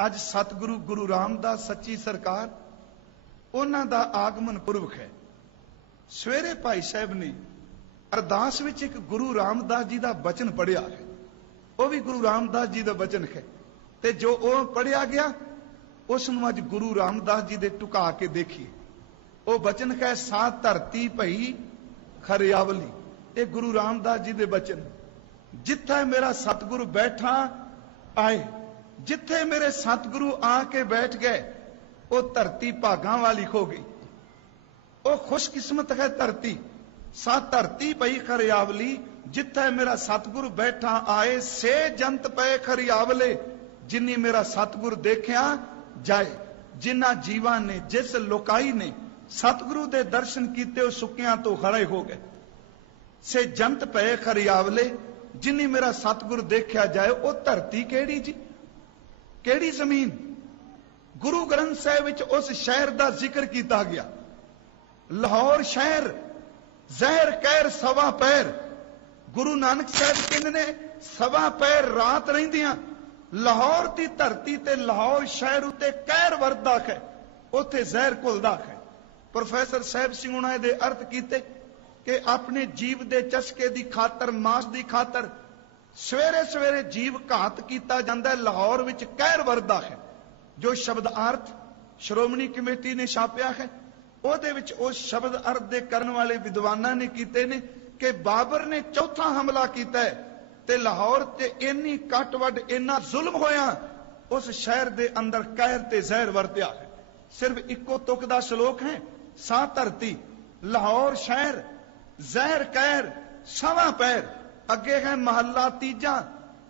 अज सतगुरु गुरु रामदास सच्ची सरकार उन्हां दा आगमन पुरब है। सवेरे भाई साहब ने अरदास विच एक गुरु रामदास जी का बचन पढ़िया है, वह भी गुरु रामदास जी का बचन है। ते जो वह पढ़िया गया उसनूं अज गुरु रामदास जी दे टुका के देखिए। वह बचन है, सा धरती भई खरियावली। ये गुरु रामदास जी दे बचन। जिथे मेरा सतगुरु बैठा आए, जिथे मेरे सतगुरु आके बैठ गए, वो धरती भागां वाली हो गई। वो खुशकिस्मत है धरती। सा धरती पई खरियावली, जिथे मेरा सतगुरु बैठा आए, से जंत पे खरियावले। जिन्नी मेरा सतगुरु देखिया जाए। जिन्ना जीवा ने, जिस लोकाई ने सतगुरु दे दर्शन कीते, वो सुक्कियां तो खड़े हो गए। से जंत पे खरियावले, जिन्नी मेरा सतगुरु देखिया जाए। वो धरती केड़ी जी, केड़ी जमीन? गुरु ग्रंथ साहिब विच उस शहर का जिक्र किया गया। लाहौर शहर जहर कहर सवा पैर। गुरु नानक साहब कहंदे ने सवा पैर रात रहिंदियां लाहौर की धरती ते लाहौर शहर उत्ते कहर वरदा है, उत्थे जहर घुलदा है। प्रोफैसर साहब सिंह उन्होंने दे अर्थ कीते कि अपने जीव दे चस्के दी खातर, मास दी खातर सवेरे सवेरे जीव घात किया जाता है। लाहौर विच कहर वरदा है। जो शब्द अर्थ श्रोमणी कमेटी ने छापिया है, ਉਹਦੇ ਵਿੱਚ उस शब्द अर्थ दे करने वाले विद्वानां ने कीते ने कि बाबर ने चौथा हमला किया है ते लाहौर ते इन्नी कट वड इन्ना जुल्म होया, उस शहर दे अंदर कहर ते जहर वरत्या है। सिर्फ इको तुक दा श्लोक है, सा धरती लाहौर शहर जहर कहर सवा पैर। अगे है महला तीजा,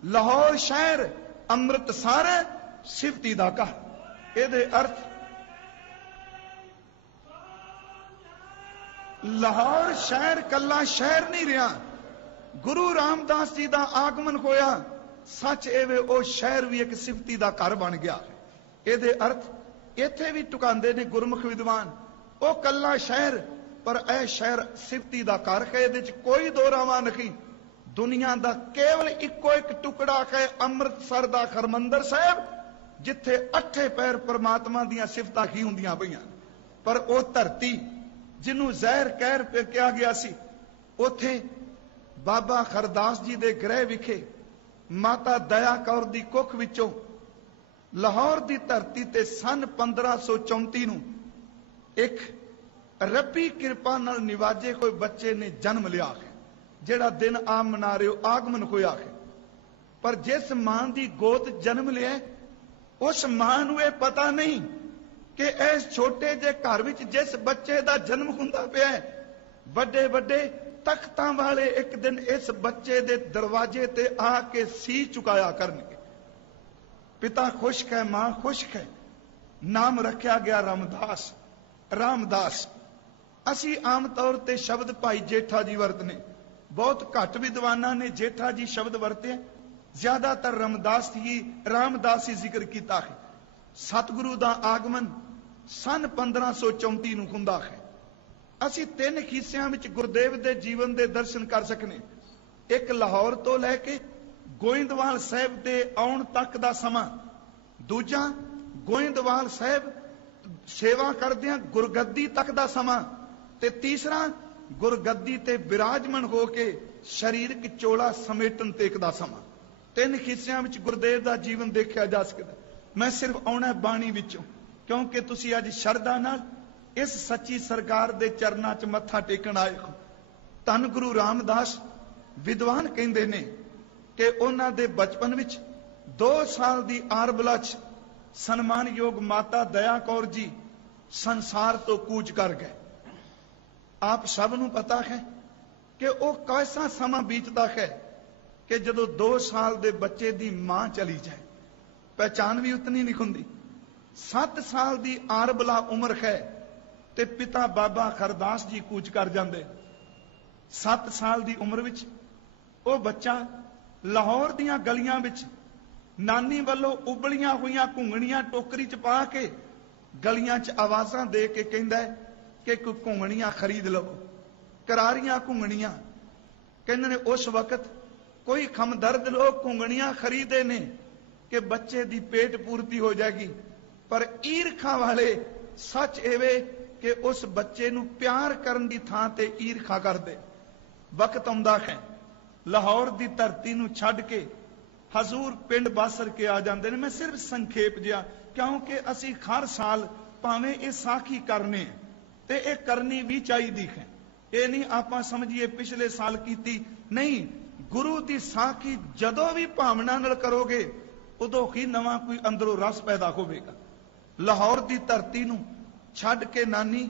लाहौर शहर अमृतसर सिफती दा कह। ਇਹਦੇ अर्थ लाहौर शहर कला शहर नहीं रहा। गुरु रामदास जी का आगमन होया, सच एवे ओ शहर भी एक सिफती का घर बन गया। ये अर्थ इत्थे भी टुकांदे ने गुरमुख विद्वान, ओ कला शहर पर यह शहर सिफती का घर है। ये कोई दो रावा नहीं। दुनिया का केवल इको एक टुकड़ा है, अमृतसर का हरमंदर साहब, जिथे अठे पैर परमात्मा दियां सिफतां ही हुंदियां पईयां। पर वो धरती जिन्हों जहर कहर पे कहा गया सी, उथे बाबा खरदास जी दे गृह विखे माता दया कौर दी कुख विचों लाहौर दी धरती ते सन 1534 नूं एक रब्बी कृपा नाल निवाजे कोई बच्चे ने जन्म लिया है। जेड़ा दिन आम मना रहे हो आगमन होया है। पर जिस मां दी गोद जन्म लिया, उस मां नूं यह पता नहीं कि इस छोटे जे घर विच जिस बच्चे का जन्म हुंदा पिया है, बड़े बड़े तख्तां वाले एक दिन इस बच्चे दे दरवाजे ते आके सी चुकाया करनगे। पिता खुश है, मां खुश है। नाम रखा गया रामदास। रामदास असी आम तौर ते शब्द भाई जेठा जी वरतने, बहुत घट विद्वानां ने जेठा जी शब्द वरते, ज्यादातर रामदास ही जिक्र किया है। सतगुरु का आगमन सन 1534 नूं हुंदा है। असी तीन हिस्सियां विच गुरदेव दे जीवन दे दर्शन कर सकने। एक लाहौर तो लैके गोइंदवाल साहिब दे आउण तक दा समा, दूजा गोइंदवाल साहिब सेवा करदियां गुरगद्दी तक दा समा, ते तीसरा गुरगद्दी ते विराजमान होके शरीरक चोला समेटन तक दा समा। तीन हिस्सियां विच गुरदेव दा जीवन देखा जा सकदा। मैं सिर्फ आउणा बाणी विचों, क्योंकि तुसी अज शरधा नाल इस सच्ची सरकार दे चरनां च मत्था टेकण आए हो। धन गुरु रामदास विद्वान कहंदे ने कि उन्हां दे बचपन विच 2 साल दी आरबला च सन्मानयोग माता दया कौर जी संसार तो कूच कर गए। आप सब नूं पता है कि वह कैसा समा बीतता है कि जदों 2 साल दे बच्चे दी मां चली जाए, पहचान भी उतनी नहीं हुंदी। 7 साल दी आरबला उम्र है ते पिता बाबा खरदास जी कूच कर जाते। 7 साल दी उम्र विच वो बच्चा लाहौर दियां गलियां विच नानी वालों उबलियां हुईयां घुंगणियां टोकरी च पा के गलियां च आवाजां दे के कहंदा है कि कोई घुंगणियां खरीद लवो। करारियां घुंगणियां कहंदे ने उस वक्त कोई खमदर्द लोग घुंगणियां खरीदे ने कि बच्चे दी पेट पूर्ति हो जाएगी, पर ईरखा वाले सच एवे कि उस बच्चे नू प्यार करन दी थां ते ईरखा कर दे। वक्त आउंदा है लाहौर दी धरती नू छड्ड के हजूर पिंड बासर के आ जाते हैं। मैं सिर्फ संखेप जिहा, क्योंकि असी हर साल भावें ये साखी करने ते ये करनी भी चाहिए है। ये नहीं आप समझिए पिछले साल की नहीं, गुरु की साखी जदों भी भावना नाल करोगे उदों ही नवा कोई अंदरों रस पैदा होगा। लाहौर की धरती नू छड्ड के नानी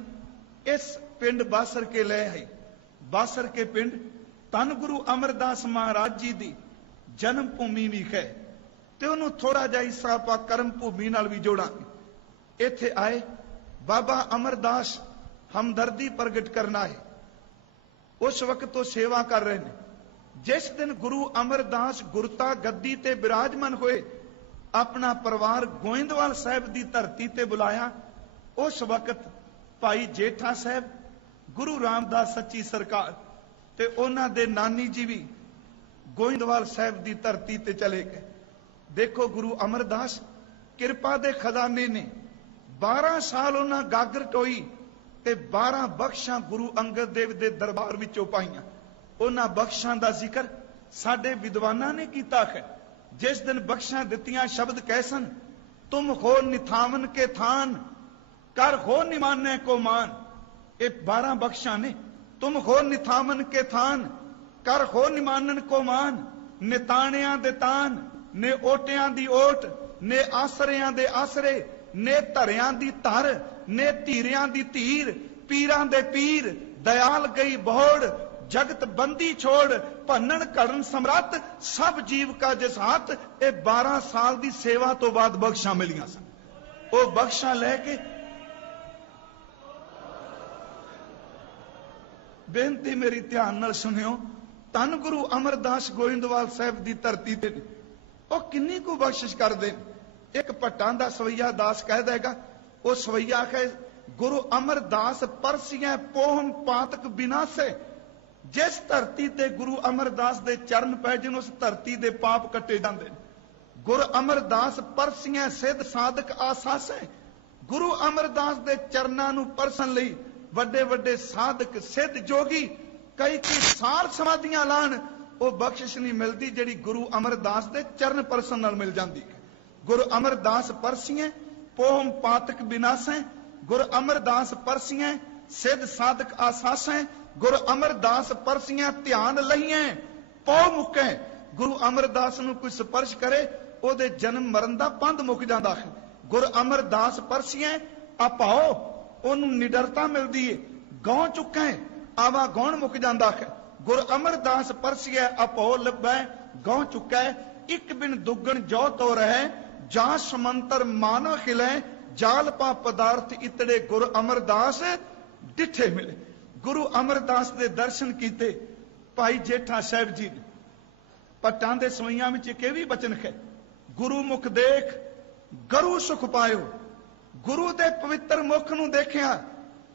इस पिंड बासर के ले आई। बासर के पिंड धन गुरु अमरदास महाराज जी की जन्म भूमि भी है, तो उन्होंने थोड़ा जा हिस्सा आप कर्म भूमि नाल भी जोड़ांगे। इत्थे आए बाबा अमरदास हमदर्दी प्रगट करना है, उस वक्त तो सेवा कर रहे हैं। जिस दिन गुरु अमरदास गुरता गद्दी ते विराजमान हुए, अपना परिवार गोइंदवाल साहब की धरती ते बुलाया। उस वक्त भाई जेठा साहब, गुरु रामदास सच्ची सरकार ते उन्हां दे नानी जी भी गोइंदवाल साहब की धरती ते चले गए। देखो गुरु अमरदास किरपा दे खजाने ने 12 साल उन्हां गागर टोई ते 12 बख्शां गुरु अंगद देव दे दरबार विचों पाईयां। उन्हां बख्शां दा जिक्र साडे विद्वानां ने कीता है। जिस दिन बख्शां दित्तियां शब्द कैसन, तुम हो निथावन के थान, कर हो निमाने को मान। ये 12 बख्शां ने, तुम हो निथावन के थान, कर हो निमानन को मान। निताणियां दे तान, ने ओटियां दी ओट, ने आसरियां दे आसरे, ने धरियां दी धर, ने धीरियां दी धीर, पीरां दे पीर, दयाल गई बहोड़, जगत बंदी छोड़, भनन कड़न सम्राट, सब जीव का जिस हाथ। ये 12 साल की सेवा तो बाद बख्शां मिलियां सन। वो बख्शां लैके बेनती मेरी ध्यान नाल सुनियो, धन गुरु अमरदास गोइंदवाल साहब की धरती ते ਉਹ किन्नी को बख्शिश कर दे। एक भट्टां दा सवैया दास कह देगा, वो सवैया है गुरु अमरदास परसियां पोहम पातक विनाशे। जिस धरती ते गुरु अमरदास दे चरण पै जिन उस धरती दे पाप कटे जाते। गुरु अमरदास परसियां सिद्ध साधक आसासे। गुरु अमरदास दे चरणां नूं परसन लई वड्डे वड्डे साधक सिद्ध जोगी कई साल समाधियां लाण, वो बख्शिश नहीं मिलती जिहड़ी गुरु अमरदास दे चरण परसन नाल मिल जाती है। गुरु अमरदास परसियां पोहम पातक विनाशे, गुरु अमरदास परसियां सिद्ध साधक आसासे, गुरु अमरदास परसियां ध्यान लईए पौ मुके। गुरु अमरदास नूं कोई स्पर्श करे ओदे जन्म मरण दा बंध मुक जांदा है। गुरु अमरदास परसियां आपाओ ओनूं निडरता मिलदी है, गौं चुके आवा गौण मुक जांदा है। गुरु अमरदास परसिया अपो लबै गौ चुकै, एक बिन दुगण जो तो रहे, जा समंतर मानो खिले, जाल पा पदार्थ इतड़े गुरु अमरदास डिठे मिले। गुरु अमरदास दे दर्शन कीते भाई जेठा साहब जी ने। भट्टां दे सवैयां विच इक भी बचन है, गुरु मुख देख गरु सुख पायो। गुरु दे पवित्र मुख नूं देखिया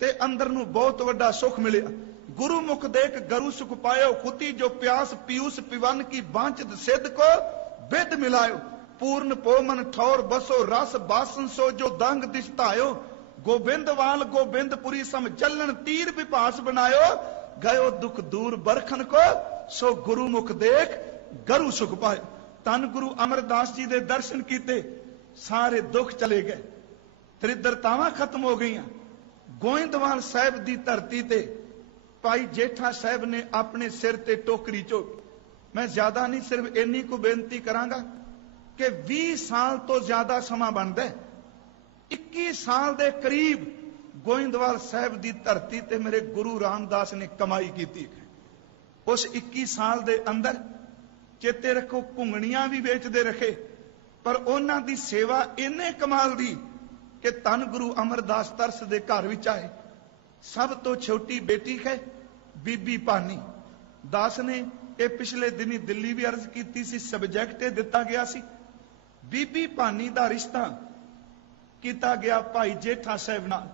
ते अंदर नूं बहुत वड्डा सुख मिलिया। गुरु मुख देख गरु सुख पायो, खुती जो प्यास पीयूष पिवन की बांचत सिद्ध को बिद मिलायो। पूर्ण पोमन ठौर बसो रस बासन सो जो दंग दिशतायो। गोबिंदवाल गोबिंदपुरी सम चलन तीर विपास बनायो। गयो दुख दूर बरखन को सो गुरु मुख देख गरु सुख पायो। धन गुरु अमरदास जी दे दर्शन कीते, सारे दुख चले गए, दरिद्रतावां खत्म हो गई। गोइंदवाल साहब की धरती ते भाई जेठा साहब ने अपने सिर ते टोकरी चोकी। मैं ज्यादा नहीं, सिर्फ इन्नी को बेनती करांगा कि 20 साल तो ज्यादा समा बनता है। 21 साल दे करीब गोइंदवाल साहब की धरती ते मेरे गुरु रामदास ने कमाई की। उस 21 साल दे अंदर चेते रखो घुंगणियां भी बेचते रखे, पर उन्हां दी सेवा इन्ने कमाल दी कि धन गुरु अमरदास तरस दे घर विच आए। सब तो छोटी बेटी है बीबी पानी दास ने, ये पिछले दिनी दिल्ली भी अर्ज की सी, सबजैक्ट दिता गया सी। बीबी पानी का रिश्ता किया गया भाई जेठा साहब नाल।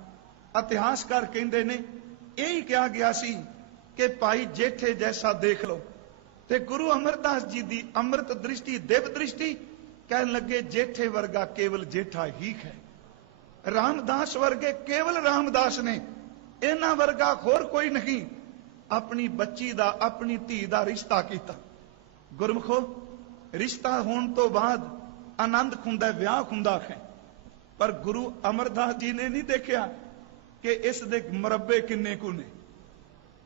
इतिहासकार कहते ने यही कहा गया सी कि भाई जेठे जैसा देख लो। ते गुरु अमरदास जी की अमृत दृष्टि दिव्य दृष्टि कह लगे जेठे वर्गा केवल जेठा ही है। रामदास वर्गे केवल रामदास ने, इन्हां वर्गा होर कोई नहीं अपनी बच्ची दा अपनी धी दा रिश्ता कीता। गुरमुखो, रिश्ता होने तो बाद आनंद खुंदा, विआह हुंदा है, पर गुरु अमरदास जी ने नहीं देखा कि इस दे मुरब्बे किन्ने कु ने,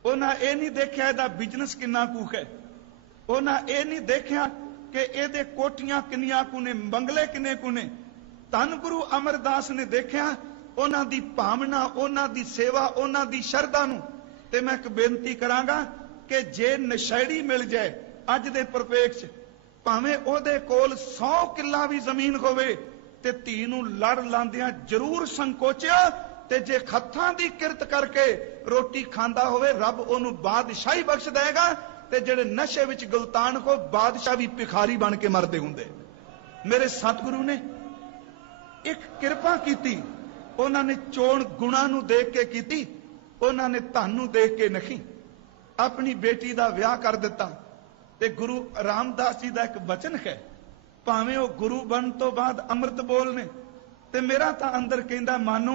उन्हां ये नहीं देखा इहदा बिजनेस किन्ना कु है, उन्हां ये नहीं देखा कि इहदे कोठियां किन्नियां कु ने, बंगले किन्ने कु ने। धन गुरु अमरदास ने देखा उन्हां दी भावना, उन्हां दी सेवा, उन्हां दी शरधा नूं। ते मैं एक बेनती करांगा कि जे नशैड़ी मिल जाए अज दे परिपेक्ष, भावें ओहदे कोल 100 किला भी जमीन होवे ते धी नूं लड़ लांदियां जरूर संकोचिया, ते जे हत्थां दी किरत करके रोटी खांदा होवे रब ओनू बादशाही बख्श देगा, ते जेड़े नशे विच गुलतान हो बादशाह भी भिखारी बन के मरदे हुंदे। मेरे सतगुरु ने एक किरपा कीती, उन्होंने चोण गुणा नूं देख के कीती, उन्होंने धन नूं देख के नहीं। अपनी बेटी दा विआह कर दिता। ते गुरु रामदास जी दा एक वचन है, भावें वो गुरु बन तो बाद अमृत बोलने, ते मेरा तां अंदर कहंदा मानो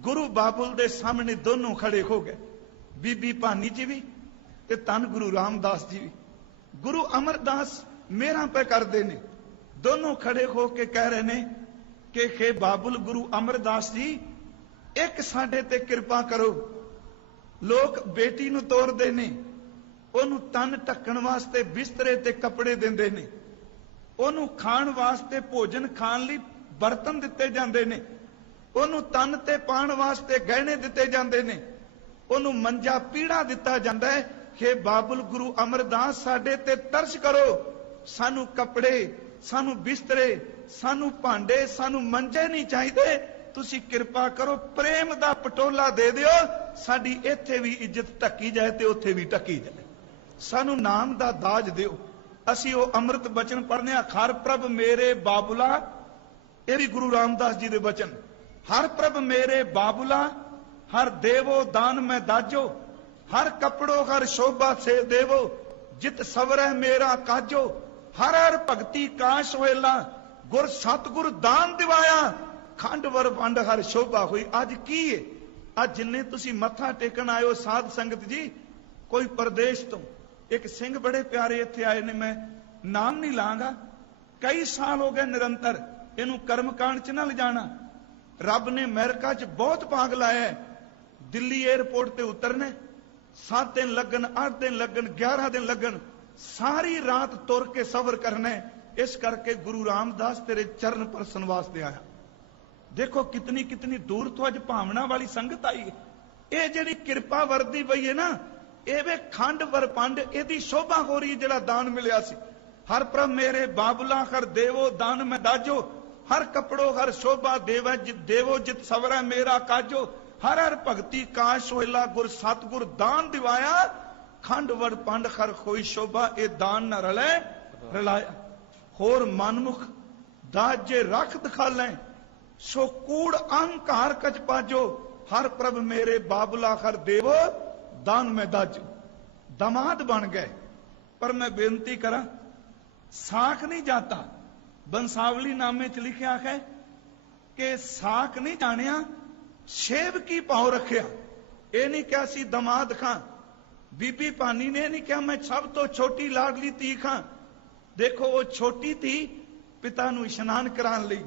गुरु बाबुल दे सामने दोनों खड़े हो गए, बीबी भानी जी भी ते धन गुरु रामदास जी भी। गुरु अमरदास मेरा पे करते ने, दोनों खड़े हो के कह रहे ने कि हे बाबुल गुरु अमरदास जी, एक साडे ते कृपा करो। लोग बेटी नूं तोरदे ने, ओनू तन ढकण वास्ते बिस्तरे ते कपड़े देंदे ने, ओनू खाण वास्ते भोजन खाण लई बर्तन दिते जांदे ने, ओनू तन ते पाण वास्ते गहने दिते जांदे ने, ओनू मंजा पीड़ा दिता जांदा है। हे बाबुल गुरु अमरदास, साडे ते तरस करो, सानू कपड़े, सानू बिस्तरे, सानू भांडे, सानू मंजे नहीं चाहिए, तुसी कृपा करो प्रेम दा पटोला दे दियो, साडी इत्थे भी इज्जत ढकी जाए ते उत्थे भी ढकी जाए, सानू नाम दा दाज दियो। असी वो अमृत बचन पढ़ने, हर प्रभ मेरे बाबुला, ये भी गुरु रामदास जी दे बचन, हर प्रभ मेरे बाबुला, हर देवो दान में दाजो, हर कपड़ो हर शोभा से देवो, जित सवरै मेरा काजो, हर हर भगती काश होएला, गुर सतगुर दान दिवाया, खंड वर वंड हर शोभा हुई। अज की है, अज जिन्ने तुसी मत्था टेकन आयो साध संगत जी, कोई प्रदेश तो एक सिंह बड़े प्यारे इत्थे आए ने, मैं नाम नहीं लांगा, कई साल हो गए निरंतर इनू कर्मकांड च ना ले जाना। रब ने अमेरिका च बहुत भाग लाया है, दिल्ली एयरपोर्ट ते उतरने 7 दिन लगन, 8 दिन लगन, 11 दिन लगन, सारी रात तुर के सफर करना। इस करके गुरु रामदास तेरे चरण पर सनवास दे आया। देखो कितनी कितनी दूर तो अज भावना वाली संगत आई है। ये जिहड़ी किरपा वरदी पई है ना, एवे खंड वरपंड एदी शोभा हो रही, जिहड़ा दान मिलिया सी। हर प्रभ मेरे बाबुला, हर देवो दान में दाजो, हर कपड़ो हर शोभा देवो जित सवरै मेरा काजो, हर हर भगती काश होइला, गुर सतगुर दान दिवाया, खंड वरपंड हर खोई शोभा, ए दान न रलै रलाया। होर मनमुख दाज जे रख दिखालें, सो कूड़ अहंकार कच पाजो, हर प्रभ मेरे बाबुला हर देवो दान में दाजो। दमाद बन गए, पर मैं बेनती करा, साख नहीं जाता। बंसावली नामे च लिखिया है कि साख नहीं जानिया, सेव की पाओ रखिया। ये नहीं क्या सी दमाद खां, बीबी भानी ने नहीं क्या मैं सब तो छोटी लाडली धी खां। देखो वो छोटी थी पिता नूं इशनान कराने लई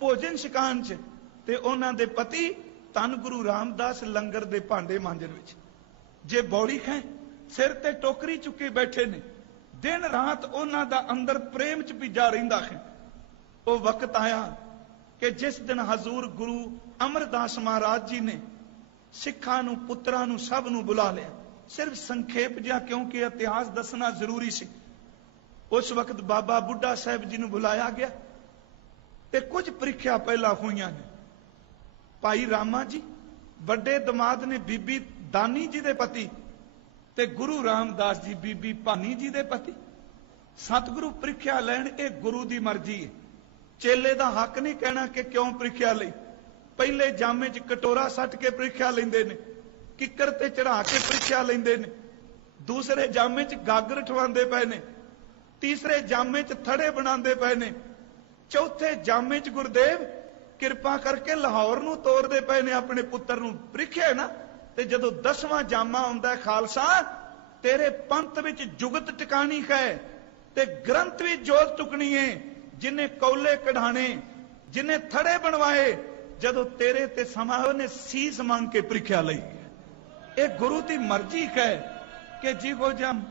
भोजन छकान च, ते उन्हां दे पति धन गुरु रामदास लंगर दे भांडे मांजन विच। जे बौड़ी खां सिर ते टोकरी चुके बैठे ने, दिन रात उन्हां दा अंदर प्रेम च भीजा रहिंदा है। वो वक्त आया कि जिस दिन हजूर गुरु अमरदास महाराज जी ने सिखां नूं, पुत्रां नूं, सब नूं बुला लिया। सिर्फ संखेप जिहा, क्योंकि इतिहास दसना जरूरी सी। उस वक्त बाबा बुढ़ा साहब जी नूं बुलाया गया ते कुछ प्रीखिया पहला हुईयां ने। भाई रामा जी बड़े दमाद ने बीबी दानी जी दे पति, ते गुरु रामदास जी बीबी भानी जी दे पति। सतगुरु प्रीखिया लैण, ये गुरु दी मर्जी है। चेले दा हक नहीं कहना कि क्यों प्रीखिया लई। पहले जामे च कटोरा सट के प्रीखिया लैंदे ने, किकर ते चढ़ा के प्रीखिया लैंदे ने, दूसरे जामे च गागर ठवांदे पए ने, तीसरे जामे च थड़े बनांदे पए ने, चौथे जामे च गुरुदेव किरपा करके लाहौर नूं तोरदे पए ने अपने पुत्र नूं प्रिख्या ना। ते जदों 10वां जामा आउंदा है, खालसा तेरे पंथ विच जुगत टिकाणी है ते ग्रंथ भी जोत टुकनी है। जिन्हें कौले कढ़ाने, जिन्हें थड़े बनवाए, जदों तेरे ते समा ने सीस मांग के प्रिख्या लई। ये गुरु की मर्जी है कि जिहो जम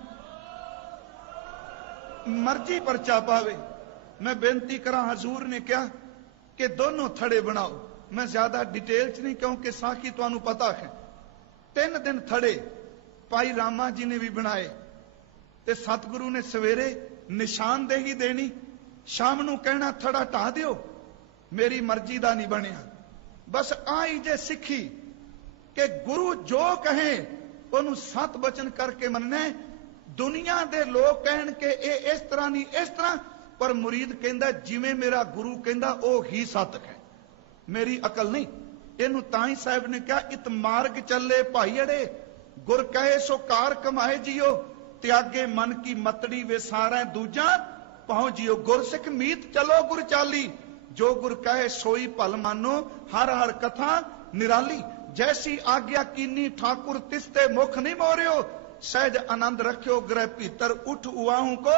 मर्जी परचा पावे। मैं बेनती करा, हजूर ने कहा कि दोनों थड़े बनाओ। मैं ज्यादा डिटेल च नहीं, क्योंकि साखी तुहानू पता है। 3 दिन थड़े भाई रामा जी ने भी बनाए ते सतगुरु ने सवेरे निशानदेही देनी, शाम नू कहना थड़ा ढा दियो, मेरी मर्जी दा नहीं बनया। बस आई जे सिखी कि गुरु जो कहे उन्होंने 7 वचन करके मनना। दुनिया दे लोग कहन के इस तरह नहीं इस तरह, पर मुरीद कहंदा जिवें मेरा गुरु कहंदा ओ ही सत है, मेरी अकल नहीं। इनू ताई साहब ने कहा, इत मार्ग चले भाई अड़े, गुर कहे सो कार कमाए जियो, त्यागे मन की मतड़ी वे सारा दूजा पाओ जियो। गुरसिख मीत चलो गुर चाली, जो गुर कहे सोई भल मानो, हर हर कथा निराली। जैसी आज्ञा कीनी ठाकुर तिसते मुख नहीं मोरियो, सहज आनंद रखियो ग्रह भीतर उठ उआहू को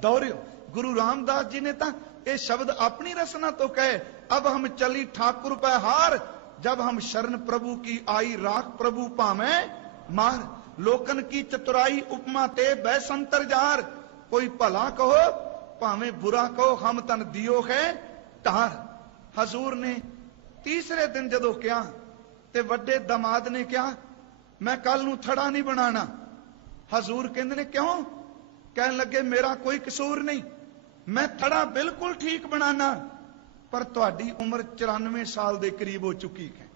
दौड़ियो। गुरु रामदास जी ने तो ये शब्द अपनी रचना तो कहे, अब हम चली ठाकुर पे हार, जब हम शरण प्रभु की आई राख प्रभु पावे मार। लोकन की चतुराई उपमा ते बैसंतर जार, कोई भला कहो भावे बुरा कहो, हम तन दियो है टार। हजूर ने तीसरे दिन जदों कहा ते वड्डे दमाद ने कहा, मैं कल नू थड़ा नहीं बनाना। हजूर कहंदे ने क्यों? कहन लगे मेरा कोई कसूर नहीं, मैं थड़ा बिल्कुल ठीक बनाना, पर तुहाडी उम्र 94 साल के करीब हो चुकी है,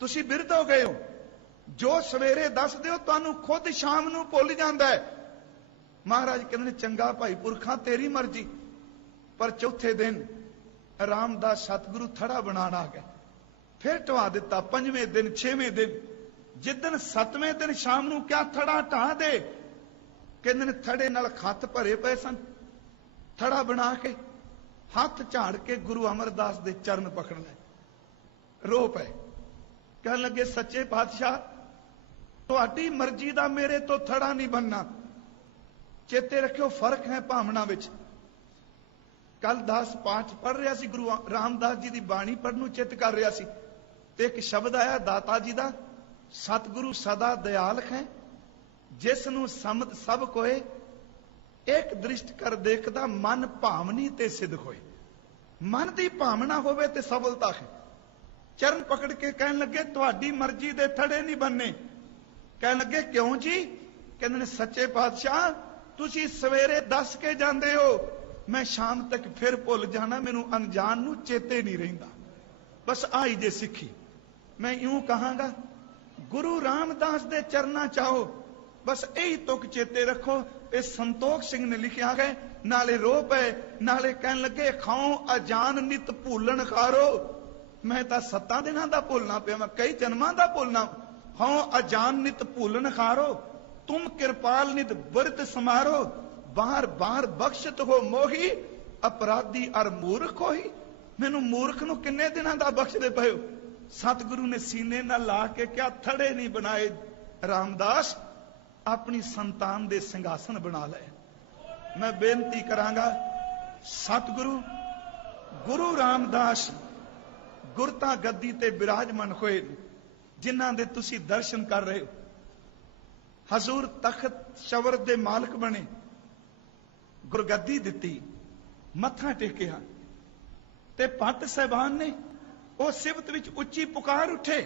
तुसी बिरध हो गए हो। जो सवेरे दस दिओ तुहानू खुद शाम नू भुल जांदा है। महाराज कहंदे ने चंगा भाई पुरखा तेरी मर्जी। पर चौथे दिन रामदास सतगुरु थड़ा बनाना आ गए, फिर ढवा दिता। 5वें दिन 6वें दिन, जिदन 7वें दिन शाम नू क्या थड़ा ढा दे, कहंदे ने थड़े नाल खत भरे पे सन। थड़ा बना के हाथ झाड़ के गुरु अमरदास दे चरण पकड़ ले, रो पे कहन लगे सच्चे पातशाह तुहाडी मर्जी दा मेरे तो थड़ा नहीं बनना। चेते रखियो फर्क है भावना विच। कल दास पाठ पढ़ रहा सी, गुरु रामदास जी की बाणी पढ़नू चित कर रहा सी, ते एक शब्द आया दाता जी दा, सतगुरु सदा दयाल है, जिसनू समझ सब कोए, एक दृष्ट कर देखदा मन भावनी ते सिद्ध होए। मन की भावना होवे ते सफलता है। चरण पकड़ के कहन लगे तुहाडी मर्जी दे थड़े नहीं बनने। कहन लगे क्यों जी? कहंदे ने सच्चे पातशाह तुसी सवेरे दस के जांदे हो, मैं शाम तक फिर भुल जाना, मैनू अनजान नू चेते नहीं रहिंदा। बस आई जे सिखी। मैं यूं कहांगा गुरु रामदास दे चरना चाहो, बस यही तुक चेते रखो। इस संतोख सिंह ने लिखा है, नाले रो पे नाले कहन लगे खाओ अजान नित भूलन खारो। मैं तो 7 दिनों का भूलना पिया, मैं कई जन्मां का भूलना। खाओ अजान नित भूलन खारो, तुम कृपाल नित बिरत समारो। बार बार बख्शत हो मोही, अपराधी अर मूर्ख होई। मैनू मूर्ख नू किन्ने दिनों का बख्शदे पे हो? सतगुरु ने सीने ना ला के क्या थड़े नहीं बनाए रामदास, अपनी संतान दे सिंघासन बना ले। मैं बेनती करांगा सतगुरु गुरु रामदास गुरता गद्दी ते विराजमान होए, जिन्हां दे तुसी दर्शन कर रहे हो। हजूर तखत शवर दे मालक बने, गुरगद्दी दिती, मत्था टेकिया, ते भट्ट साहबान ने वो सिफत विच उच्ची पुकार उठे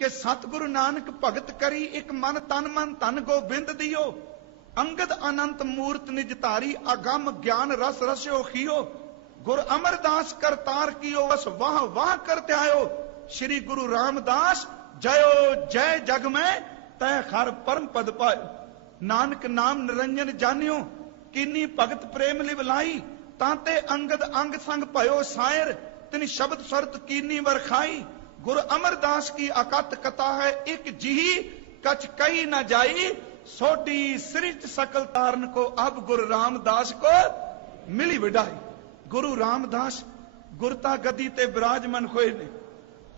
कि सतगुरु नानक भगत करी एक मन तन गोबिंद दियो। अंगद अनंत मूर्त निज धारी, अगम ज्ञान रस रस्यो खियो। गुर अमरदास करतार कियो, बस वाह वाह करते आयो। श्री गुरु रामदास जयो जय जग में, तय खर परम पद पायो। नानक नाम निरंजन जानियो, कीनी भगत प्रेम लिवलाई। तांते अंगद अंग संग भयो सायर, तिन शब्द शरत कीनी वरखाई। गुरु अमरदास की अकत कथा है एक जिही, कछ कही न जाई। सोडी सृष्ट सकल तारन को, अब गुरु रामदास को मिली विदाई। गुरु रामदास गुरता गद्दी ते विराजमान होए ने।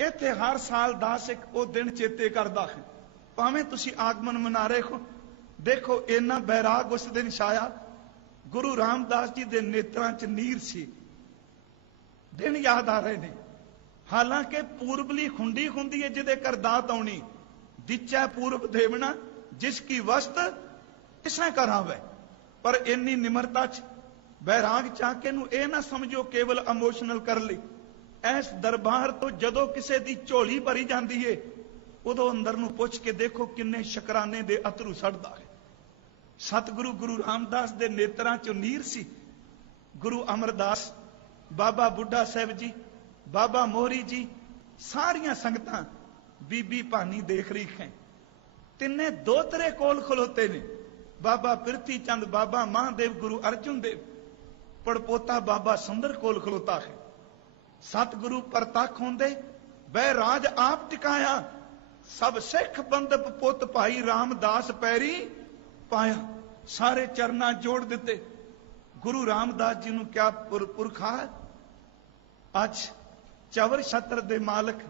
इत्थे हर साल दास एक वो दिन चेते करदा है, भावें तुसी आगमन मना रहे हो। देखो इन्ना बैराग उस दिन छाया, गुरु रामदास जी दे नेत्रां च नीर सी। दिन याद आ रहे ने। हालांकि पूर्वली खुंडी हुंदी है जिदे कर दात आउणी, दिच्चै पूर्व देवना जिसकी वस्त किसने करावे। पर इन्नी निमरता च बैराग चाके नूं ये ना समझो केवल इमोशनल कर ली। इस दरबार तो जदों किसे दी झोली भरी जाती है उदों अंदर नूं पुछ के देखो किन्ने शकराने दे अतरू सड़दा है। सतगुरु गुरु रामदास दे नेत्रां चों नीर सी। गुरु अमरदास, बाबा बुढ़ा साहब जी, बाबा मोहरी जी, सारियां संगतां बीबी भानी देख रही हैं। तिन्ने दोतरे कोल खलोते ने, बाबा पिरथी चंद, बाबा महादेव, गुरु अर्जुन देव, पड़पोता बाबा सुंदर कोल खलोता है। सतगुरु परतख होंदे बैराज आप टिकाया, सब सिख बंदप पुत भाई रामदास पैरी पाया। सारे चरना जोड़ दिते। गुरु रामदास जी नूं क्या पुरखा अज चवर छत्र दे मालक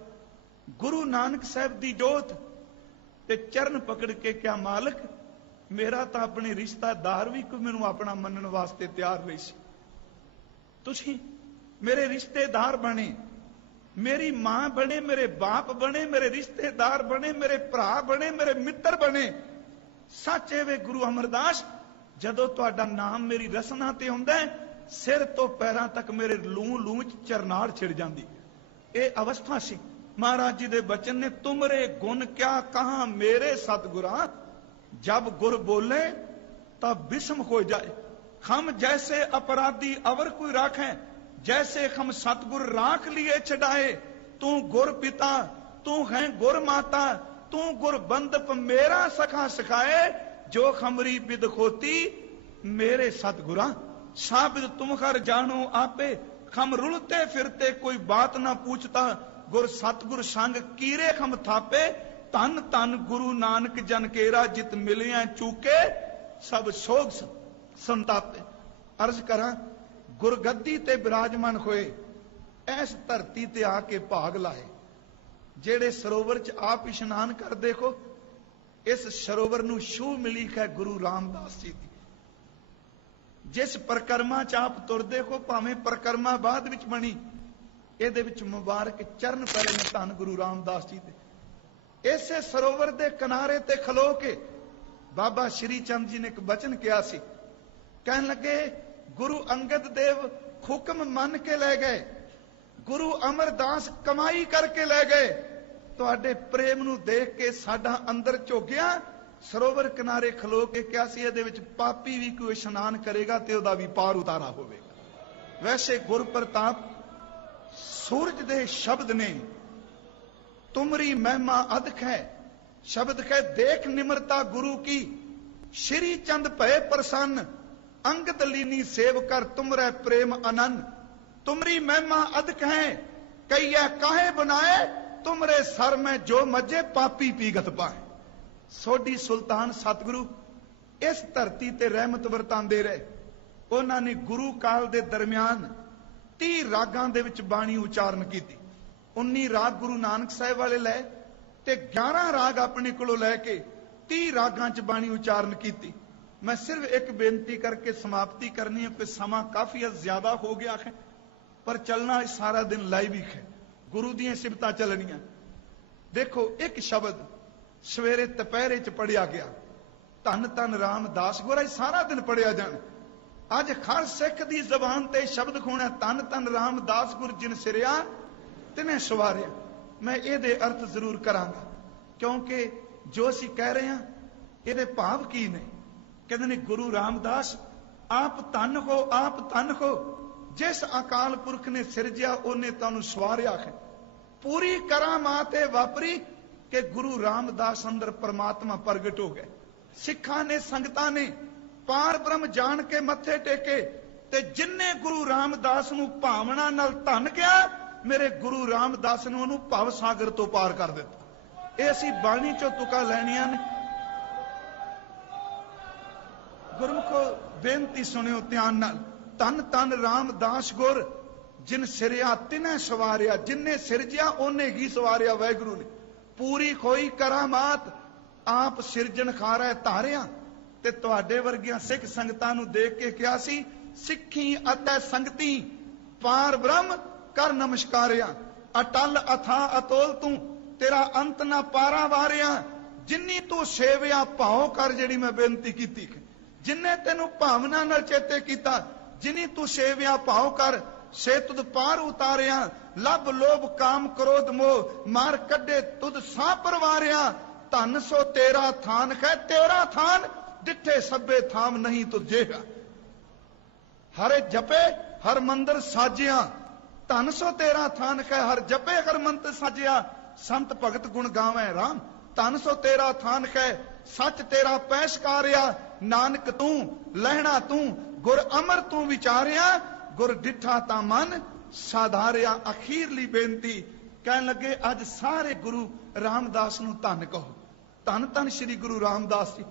गुरु नानक साहब दी जोत ते चरण पकड़ के क्या मालक, मेरा तो अपने रिश्तेदार भी कोई मैनू अपना मनन वास्ते तैयार नहीं सी। तुसीं मेरे रिश्तेदार बने, मेरी मां बने, मेरे बाप बने, मेरे रिश्तेदार बने, मेरे भरा बने, मेरे मित्र बने। सच है वे गुरु अमरदास, जदों तुहाडा नाम मेरी रसना ते हुंदा है, सिर तो पैरां तक मेरे लूं लूं च चरनार छिड़ जांदी। ये अवस्था सी। महाराज जी दे बचन ने, तुमरे गुण क्या कहा मेरे सतगुरा, जब गुर बोले तब बिस्म हो जाए। हम जैसे अपराधी अवर कोई राखें, जैसे हम सतगुर राख लिए छड़ाए। तू गुर पिता, तू है गुर माता, तू गुर बंदप मेरा सखा सिखाए। जो खमरी बिद खोती मेरे सतगुरा, साबिद तुम कर जानो आपे। हम रुलते फिरते कोई बात ना पूछता, गुर सतगुर संग कीरे हम थापे। धन धन गुरु नानक जन केरा, जित मिलिया चूके सब सोग संतापे। अर्ज करा, गुरगद्दी ते विराजमान होए, इस धरती ते आके भाग लाए। जेड़े सरोवर च आप इशनान कर देखो, इस सरोवर नूं छूह मिली है गुरु रामदास जी दी। जिस परिक्रमा च आप तुरदे हो, भावें परिक्रमा बाद विच बनी, इहदे विच मुबारक चरण परे ने धन गुरु रामदास जी दे। इसे सरोवर दे किनारे ते खलो के बाबा श्री चंद जी ने एक बचन किया सी। कहन लगे, गुरु अंगद देव हुक्म मन के ले गए, गुरु अमरदास कमाई करके ले गए। तुहाडे प्रेम नूं देख के साडा अंदर झोगिया। सरोवर किनारे खलो के क्या सी, इहदे विच पापी भी कोई इशनान करेगा ते उहदा भी पार उतारा होवेगा। वैसे गुर प्रताप सूरज दे शब्द ने, तुमरी महिमा अदक है। शब्द है, देख निम्रता गुरु की, श्री चंद भय प्रसन्न, अंगद लीनी सेव कर तुमरे प्रेम अनन। तुमरी महिमा अदक है, कईया काहे बनाए, तुमरे सर में जो मजे पापी पीगत पाए। सोडी सुल्तान सतगुरु इस धरती ते रहमत वरतांदे रहे। उन्होंने गुरु काल दे दरमियान 30 रागां दे विच बाणी उचारण की। 19 राग गुरु नानक साहिब वाले लै ते 11 राग अपने कोलों लैके 30 रागां च बाणी उचारण की। मैं सिर्फ एक बेनती करके समाप्ति करनी है, कि समा काफी ज्यादा हो गया है, पर चलना सारा दिन लाइव ही है। गुरु दी सिफतां चलनियां। देखो, एक शब्द सवेरे दोपहरे च पढ़िया गया, धन धन रामदास गुर, सारा दिन पढ़िया जाना। अज हर सिख दी जबान ते शब्द खोना, धन धन रामदास गुर जिन सिरिया तिने सवारिया। मैं ये अर्थ जरूर करांगा, क्योंकि जो असीं कह रहे हैं ये भाव की ने। कहते ने, गुरु रामदास आप धन हो, आप धन हो। जिस अकाल पुरख ने सिरजिया उन्हें तुहानूं सवारिया है। पूरी करामात वापरी कि गुरु रामदास अंदर परमात्मा प्रगट हो गए। सिखा ने, संगतां ने पार ब्रह्म जान के मत्थे टेके, ते जिन्ने गुरु रामदास नूं भावना नाल धन किया, मेरे गुरु रामदास ने उन्होंने भव सागर तो पार कर दिता। ये असीं बाणी चों तुका लैणियां ने। गुरमुखो बेनती सुनियो ध्यान नाल। तन तन रामदास गुर जिन सिरिया तिने सवारिया, जिन्ने सिरजिया ओने ही सवारिया वाहिगुरु ने। पूरी खोई करामात आप सिरजनखारा धारिया। ते तुहाडे वर्गियां सिख संगतां नूं देख के कहा सी, सिखी अतै संगती पार ब्रह्म कर नमस्कारिया। अटल अथा अतोल तू तेरा अंत ना पारा वारिया। जिन्नी तू सेविया भाव कर, जिहड़ी मैं बेनती कीती, जिन्ने तेनू भावना नाल चेते कीता, जिन्नी तू सेविया भाव कर, से तुद पार उतारिया। लब लोभ काम क्रोध मोह मार कड्डे तुद सा परवारिया। धन सो तेरा थान है, तेरा थान डिठे सभे थाम नहीं तुझेगा। हरे जपे हर मंदिर साजिया, धन सो तेरा थान है, हर जपे हर मंदिर साजिया। संत भगत गुण गावे राम, धन सो तेरा थान है, सच तेरा पैसकारिया। नानक तू लहना तू गुर अमर तू विचारिया। गुर डिठा ता मन साधारिया। अखीरली बेनती कहन लगे, अज सारे गुरु रामदास नू धन कहो। धन धन श्री गुरु रामदास जी।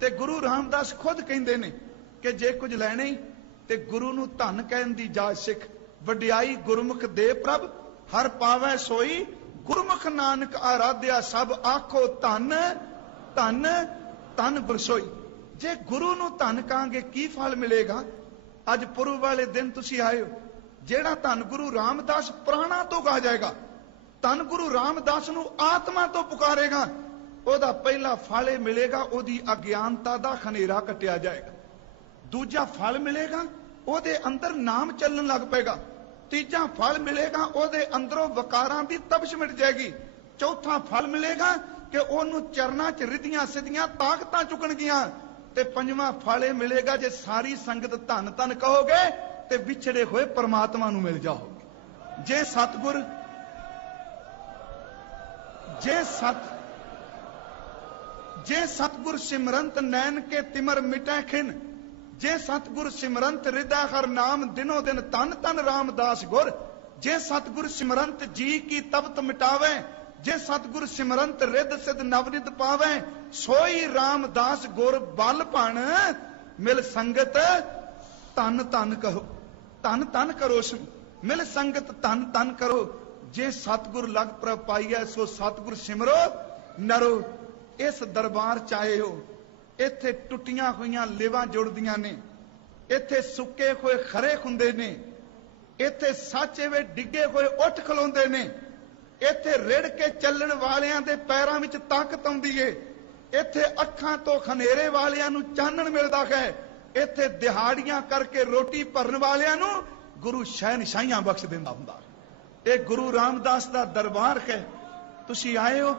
ते गुरु रामदास खुद कहंदे ने कि जे कुछ लैणे ते गुरु नू धन कहन दी जाच सिख। वडियाई गुरमुख दे प्रभ हर पावै सोई। गुरमुख नानक आराध्या सब आखो धन धन धन गुरसोई। जे गुरु नू धन कहांगे की फल मिलेगा? अज पुरब वाले दिन तुसी आए हो, जेड़ा धन गुरु रामदास प्राणा तो गा जाएगा, धन गुरु रामदास नू आत्मा तो पुकारेगा, ओदा पहला फल मिलेगा, ओदी अज्ञानता दा खनेरा कटिया जाएगा। दूजा फल मिलेगा, ओदे अंदर नाम चलन लग पेगा। तीजा फल मिलेगा, ओदे अंदरों वकारां दी तबश मिट जाएगी। चौथा फल मिलेगा कि ओनू चरना च रिधियां सिद्धियां ताकतां चुकणगियां। ते पंजवां फल मिलेगा, जे सारी संगत धन धन कहोगे ते विछड़े हुए परमात्मा नू मिल जाओगे। जे सतगुर सिमरंत नैन के तिमर मिटै खिन। जे सतगुर सिमरंत हृदय हर नाम दिनों दिन तन तन रामदास गुर। जे सतगुर सिमरंत जी की तबत मिटावे। जे सतगुर सिमरंत रिद सिद्ध नवनित पावे। सोई रामदास गुर बल भण मिल संगत तन तन कहो। तन तन करो मिल संगत तन तन करो। जे सतगुर लग प्रभ पाईए सो सतगुर सिमरो नरो। इस दरबार च आए हो, इत्थे टुटियां हुईयां लेवां जुड़दियां ने, इत्थे सुके हुए खरे हुंदे ने, इत्थे साचे वे डिगे हुए उठ खलोंदे ने, इत्थे रिड़ के चलण वालियां दे पैरां विच ताकत आउंदी है, इत्थे अखां तो खनेरे वालियां नूं चानण मिलदा है, इत्थे दिहाड़ियां करके रोटी भरन वालियां नूं गुरु शहनशाहियां बख्श दिंदा हुंदा। ये गुरु रामदास दा दरबार है। तुसीं आए हो,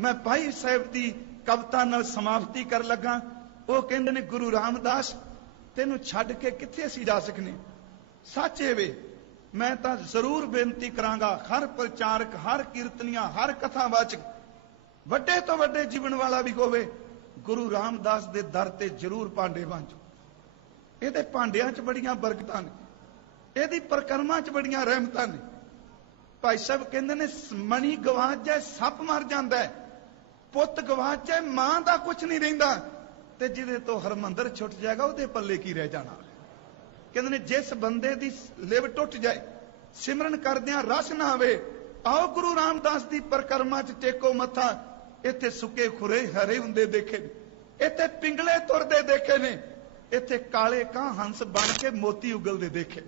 मैं भाई साहब दी कविता नाल समाप्ति कर लगा। वो कहंदे ने, गुरु रामदास तेनू छड्ड के कित्थे असीं जा सकने। सच वे, मैं तां जरूर बेनती करांगा, हर प्रचारक, हर कीर्तनिया, हर कथावाचक, वड्डे तो वड्डे जीवन वाला भी होवे, गुरु रामदास दे दर ते जरूर भांडे वांचो। इहदे भांडियां च बड़ियां बरकतां ने, इहदी परिक्रमा च बड़ियां रहमतां ने। भाई साहब कहंदे ने, मणी गवाच जाए सप मर जांदा है, पुत गवाच जाए मां दा कुछ नहीं रहिंदा, ते जिहदे तो हरमंदर छुट जाएगा उहदे पल्ले की रह जाना। कहंदे ने, जिस बंदे दी लिव टुट जाए, सिमरन करदियां रस ना आवे, आओ गुरु रामदास दी परिक्रमा च टेको मत्था। इत्थे सुके खुरे हरे हुंदे देखे ने, इत्थे पिंगले तुरदे देखे ने, इत्थे काले कां हंस बन के मोती उगलदे देखे।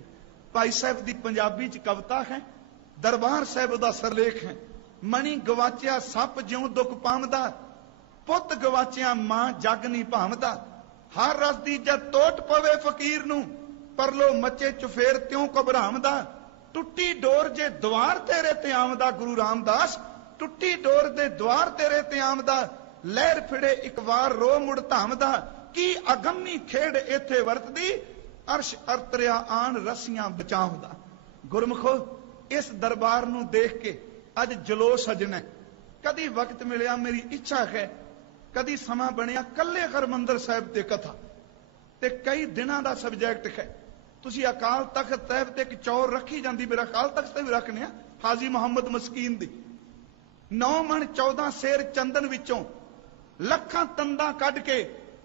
भाई साहब दी पंजाबी च कविता है, दरबार साहब दा सरलेख है। मणी गवाचिया सप ज्यों दुख पावदा, पुत गवाचिया मां जग नहीं भावदा। हर रस दी जद टोट पवे फकीर नूं, परलो मचे चुफेर त्यों घबरावदा। टुट्टी डोर जे द्वार तेरे ते आमदा, गुरु रामदास टुट्टी डोर दे द्वार तेरे ते आमदा। लहर फिड़े एक वार रो मुड़ धामदा, की अगम्मी खेड़ इत्थे वरतदी, अर्श अरतरिया आन रस्सियां बचावदा। गुरमुखो, इस दरबार नूं देख के अज जलोस सजना। कदी वक्त मिलिया, मेरी इच्छा है कदी समा बनिया कल्ले हरमंदर साहिब ते कथा ते कई दिनां दा सबजैक्ट है। तुसी अकाल तख्त साहिब ते एक चौर रखी जांदी, मेरा अकाल तख्त ते भी रखने आ, हाजी मुहम्मद मस्कीन दी 9 मण 14 सेर चंदन विचों लखां तंदा कढ के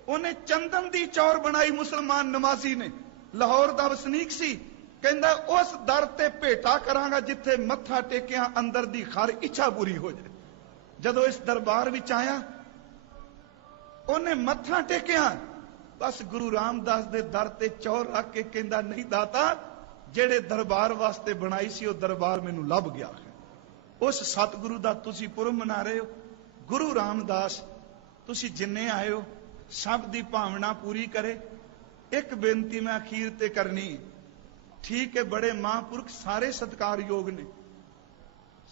उन्हें चंदन दी चौर बनाई मुसलमान नमाजी ने। लाहौर दा वसनीक सी, कहंदा उस दर ते भेटा करांगा जिथे मत्था टेकिया अंदर दी हर इच्छा पूरी हो जाए। जदों इस दरबार विच आया, उन्हें मत्था टेकिया, बस गुरु रामदास दे दर ते चौर रख के कहंदा नहीं दाता, जेड़े दरबार वास्ते बनाई सी, वो दरबार मैनू लभ गया है। उस सतगुरु दा तुसी पुरब मना रहे हो। गुरु रामदास तुसी जिन्ने आए हो, सब दी भावना पूरी करे। एक बेनती मैं अखीर ते करनी, ठीक है, बड़े महापुरख सारे सत्कार योग ने,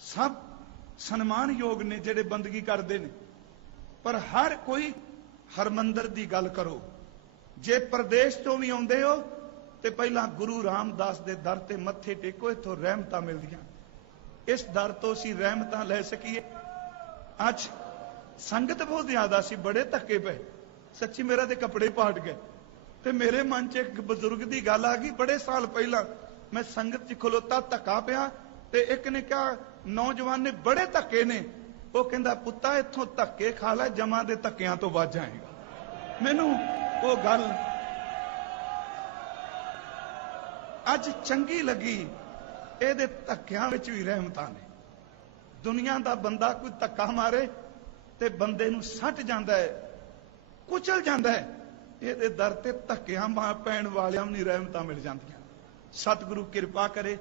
सब सन्मान योग ने जेड़े बंदगी करते ने, पर हर कोई हरमंदर दी गल करो। जे प्रदेश तो भी आउंदे हो ते पहला गुरु रामदास दे दर ते मत्थे टेको, इथों रहमतां मिलदियां। इस दर तो असीं रहमतां लै सकीए। अज संगत बहुत ज्यादा सी, बड़े धक्के पे, सच्ची मेरा ते कपड़े पाट गए। ते मेरे मन च एक बजुर्ग की गल आ गई, बड़े साल पहला मैं संगत च खलोता, धक्का पिया, ते एक ने कहा नौजवान ने, बड़े धक्के ने, वो कहंदा पुत्ता इथों धक्के खा लै, जमा दे धक्कियां तो बच जाएगा। मैनू वो गल अज चंगी लगी। ਇਹਦੇ ਧੱਕਿਆਂ ਵਿੱਚ ਵੀ ਰਹਿਮਤਾਂ ਨੇ। ਦੁਨੀਆ ਦਾ ਬੰਦਾ ਕੋਈ ਧੱਕਾ ਮਾਰੇ ਤੇ ਬੰਦੇ ਨੂੰ ਸੱਟ ਜਾਂਦਾ ਹੈ, ਕੁਚਲ ਜਾਂਦਾ ਹੈ। ਇਹਦੇ ਦਰ ਤੇ ਧੱਕਿਆਂ ਪੈਣ ਵਾਲਿਆਂ ਨੂੰ ਨਹੀਂ ਰਹਿਮਤਾਂ ਮਿਲ ਜਾਂਦੀਆਂ। ਸਤਿਗੁਰੂ ਕਿਰਪਾ ਕਰੇ।